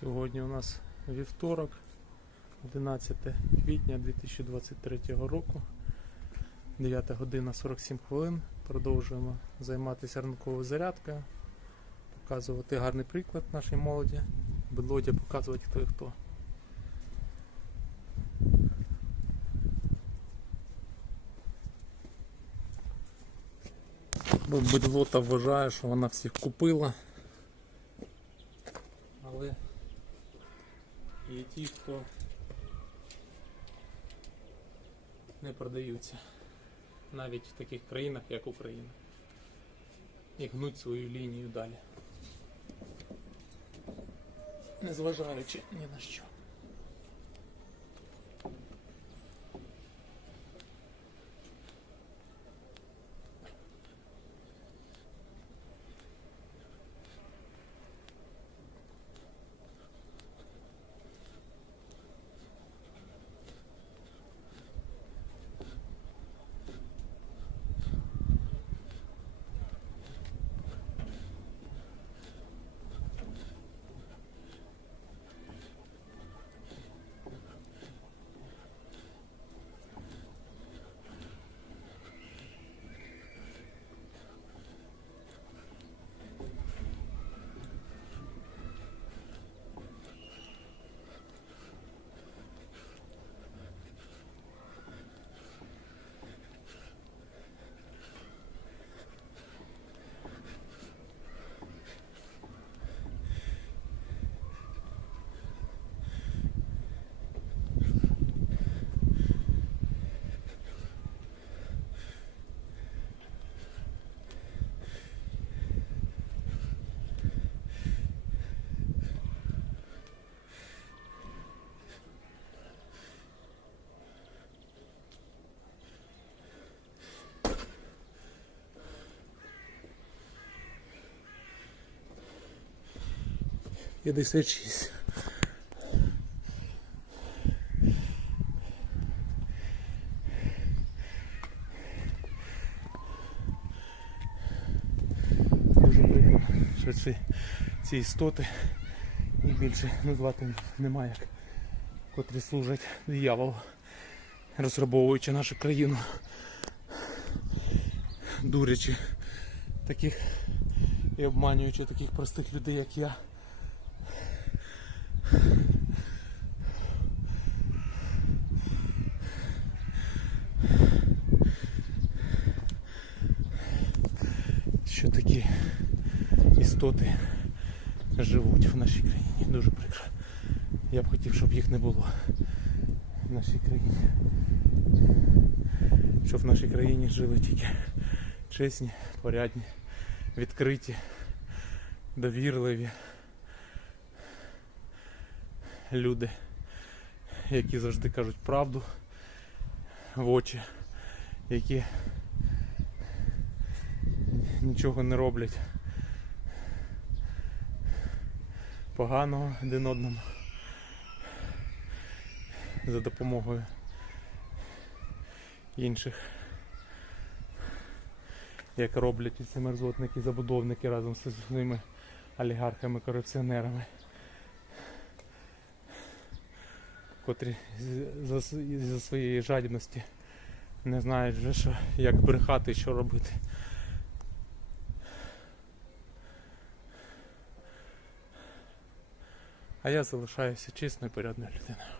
Сьогодні у нас вівторок, 11 квітня 2023 року, 9 година 47 хвилин. Продовжуємо займатися ранковою зарядкою, показувати гарний приклад нашій молоді. Бодлодя показувати хто і хто. Бедлота вважає, що вона всіх купила. Але є ті, хто не продаються навіть в таких країнах, як Україна. І гнуть свою лінію далі. Незважаючи ні на що. П'ятдесят шість. Дуже прикро, що ці, ці істоти їх більше назвати немає як, котрі служать дияволу, розграбовуючи нашу країну, дурячи таких і обманюючи таких простих людей, як я. Що такі істоти живуть в нашій країні. Дуже прикро. Я б хотів, щоб їх не було в нашій країні. Щоб в нашій країні жили тільки чесні, порядні, відкриті, довірливі люди, які завжди кажуть правду в очі, які нічого не роблять поганого один одному за допомогою інших, як роблять ці мерзотники, забудовники разом з своїми олігархами, корупціонерами, котрі за, своєї жадібності не знають вже, що, як брехати і що робити. А я залишаюся чесною порядною людиною.